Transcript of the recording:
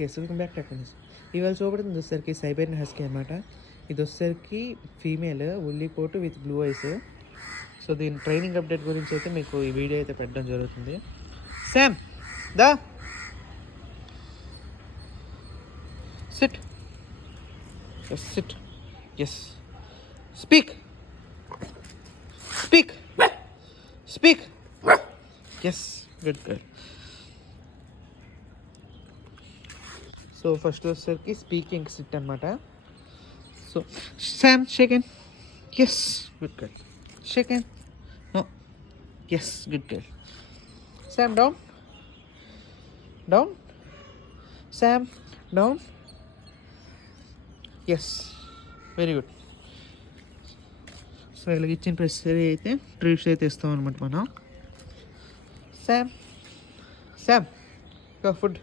Guess welcome back to అక్వెనిస్. ఇవాళ చూపడుతుంది వచ్చేసరికి సైబెరియన్ హస్కీ అనమాట. ఇది వచ్చేసరికి female woolly coat with blue eyes. So దీని ట్రైనింగ్ అప్డేట్ గురించి అయితే మీకు ఈ వీడియో అయితే పెట్టడం జరుగుతుంది. Sam the sit, yes sit, yes speak speak speak, yes good girl. So first వచ్చేసరికి స్పీకింగ్ సిట్ అనమాట. So Sam shake hand, yes good girl. Shake hand, no, yes good girl. Sam down down, Sam down, yes very good. So ఇలాగ ఇచ్చిన ప్రెసరీ అయితే ట్రీట్స్ అయితే ఇస్తాం అనమాట మనం. Sam Sam food